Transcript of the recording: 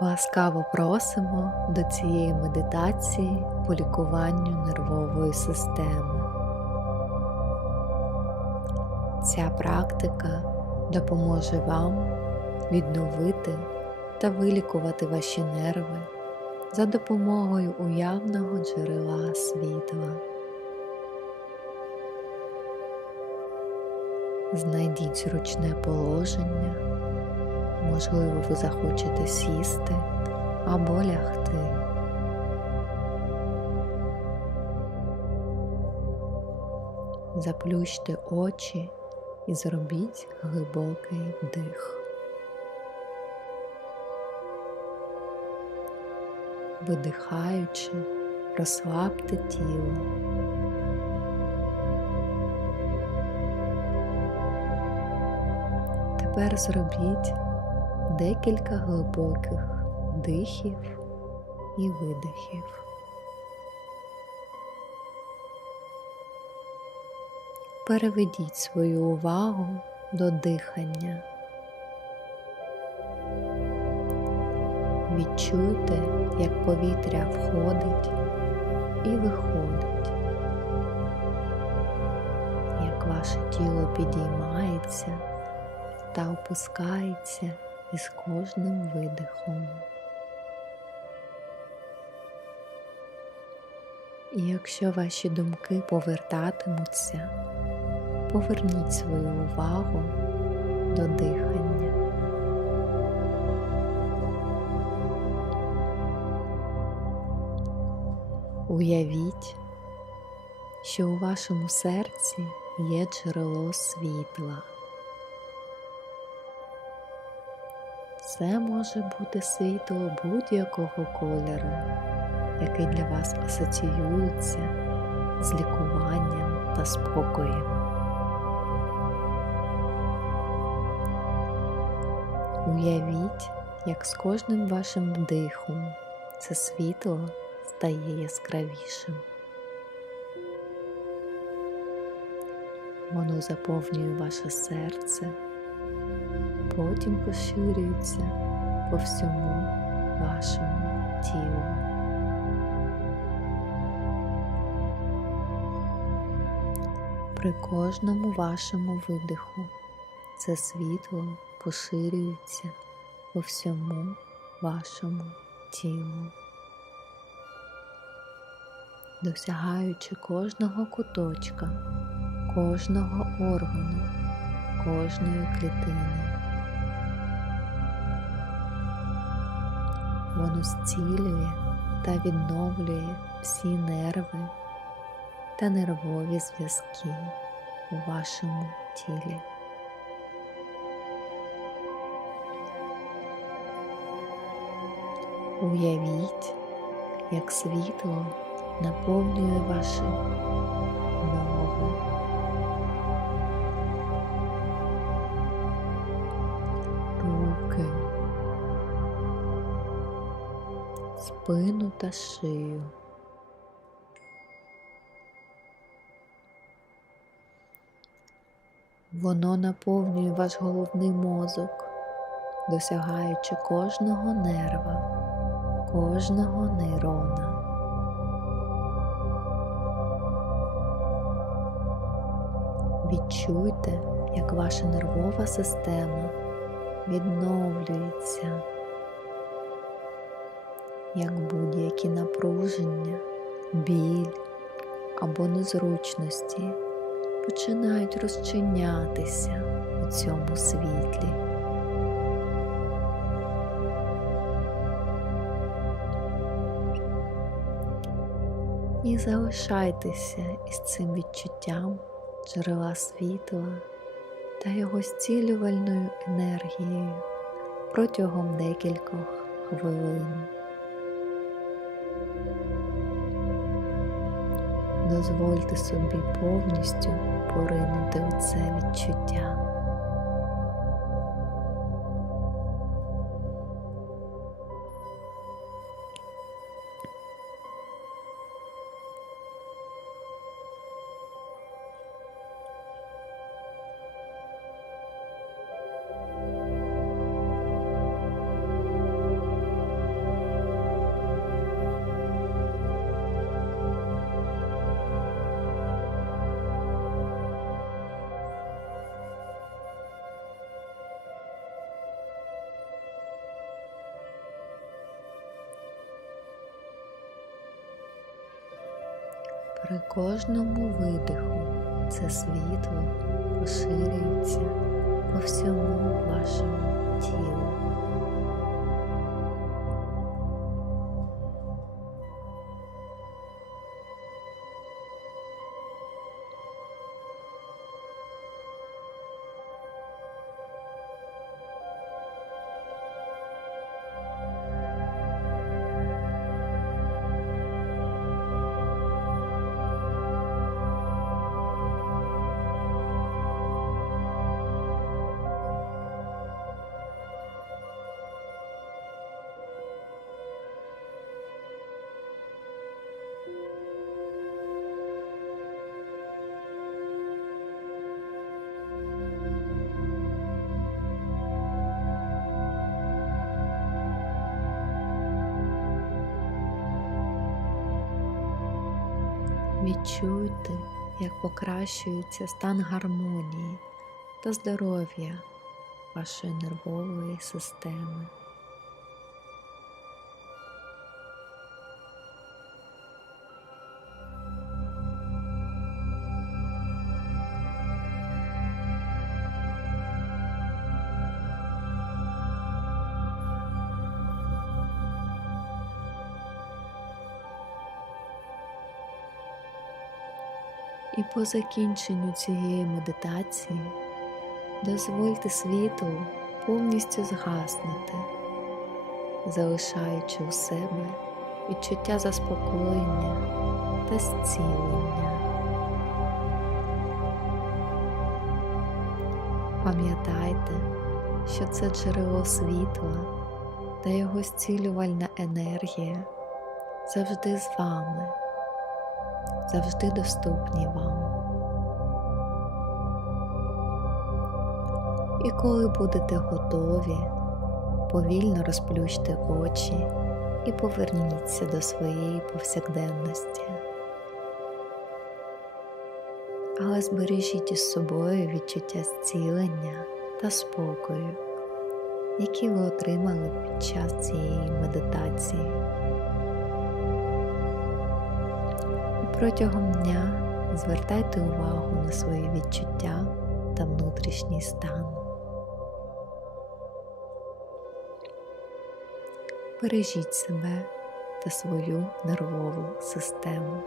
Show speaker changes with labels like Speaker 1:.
Speaker 1: Ласкаво просимо до цієї медитації по лікуванню нервової системи. Ця практика допоможе вам відновити та вилікувати ваші нерви за допомогою уявного джерела світла. Знайдіть зручне положення, можливо, ви захочете сісти або лягти. Заплющте очі і зробіть глибокий вдих. Видихаючи, розслабте тіло. Тепер зробіть декілька глибоких вдихів і видихів. Переведіть свою увагу до дихання. Відчуйте, як повітря входить і виходить, як ваше тіло підіймається та опускається із кожним видихом. І якщо ваші думки повертатимуться, поверніть свою увагу до дихання. Уявіть, що у вашому серці є джерело світла. Це може бути світло будь-якого кольору, який для вас асоціюється з лікуванням та спокоєм. Уявіть, як з кожним вашим вдихом це світло стає яскравішим. Воно заповнює ваше серце потім поширюється по всьому вашому тілу. При кожному вашому видиху це світло поширюється по всьому вашому тілу, досягаючи кожного куточка, кожного органу, кожної клітини. Воно зцілює та відновлює всі нерви та нервові зв'язки у вашому тілі. Уявіть, як світло наповнює ваші спину та шию. Воно наповнює ваш головний мозок, досягаючи кожного нерва, кожного нейрона. Відчуйте, як ваша нервова система відновлюється як будь-які напруження, біль або незручності починають розчинятися у цьому світлі. І залишайтеся із цим відчуттям джерела світла та його зцілювальною енергією протягом декількох хвилин. Дозвольте собі повністю поринути у це відчуття. При кожному видиху це світло поширюється по всьому вашому тілу. Відчуйте, як покращується стан гармонії та здоров'я вашої нервової системи. І по закінченню цієї медитації дозвольте світлу повністю згаснути, залишаючи у себе відчуття заспокоєння та зцілення. Пам'ятайте, що це джерело світла та його зцілювальна енергія завжди з вами завжди доступні вам. І коли будете готові, повільно розплющте очі і поверніться до своєї повсякденності. Але збережіть із собою відчуття зцілення та спокою, які ви отримали під час цієї медитації. Протягом дня звертайте увагу на свої відчуття та внутрішній стан. Бережіть себе та свою нервову систему.